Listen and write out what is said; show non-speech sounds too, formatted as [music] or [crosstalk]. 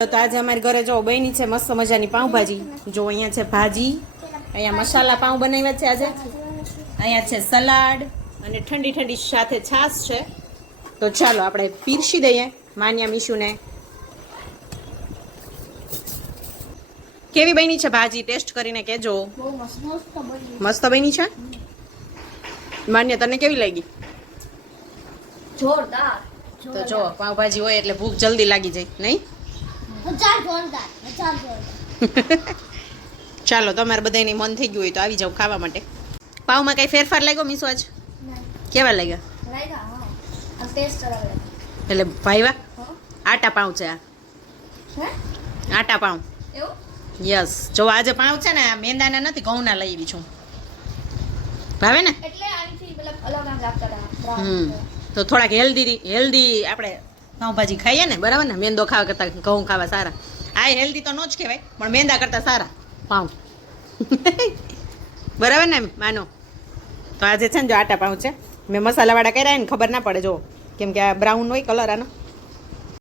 તો આજે અમારી ઘરે જો બની છે મસ્ત મજાની પાઉંભાજી. જો અહીંયા છે ભાજી અહીંયા મસાલા પાઉં બનાવ્યા છે આજે. અહીંયા છે સલાડ અને ઠંડી ઠંડી સાથે છાશ છે. તો ચાલો આપણે પીરસી દઈએ માન્યા મીશુને. કેવી બની છે ભાજી? ટેસ્ટ કરીને કેજો મસ્ત બની છે? માન્ય તને કેવી લાગી? જોરદાર. તો જો પાઉંભાજી હોય એટલે ભૂખ જલ્દી લાગી જાય નહીં હજાર જોરદાર હજાર જોરદાર [laughs] ચાલો તમારે બધાને મન થઈ ગયું હોય તો આવી જાવ ખાવા માટે. પાઉમાં કઈ ફેરફાર લાગ્યો મીસુ આજ? કેવા લાગ્યા? એટલે ભાઈવા? હા. આટા પાઉં છે આ. હે? આટા પાઉં. યસ. જો આજે પાઉં છે ને મેંદાના નથી ઘઉંના લઈ આવી છું. ભાવે ને? એટલે આનીથી મતલબ અલગ આમ લાગતા હમ. તો થોડાક હેલ્ધી હેલ્ધી આપણે પાઉંભાજી ખાઈએ ને, બરાબર ને? મેંદો ખાવા કરતાં ઘઉં ખાવા સારા. આ હેલ્ધી તો ન જ કહેવાય, પણ મેંદા કરતાં સારા. પાઉં. [laughs] બરાબર ને, માનો? તો આજે છે ને જો આટા પાઉં છે. મેં મસાલાવાળા કર્યા ને, ખબર ના પડે જો કેમ કે આ બ્રાઉન હોય કલર આનો.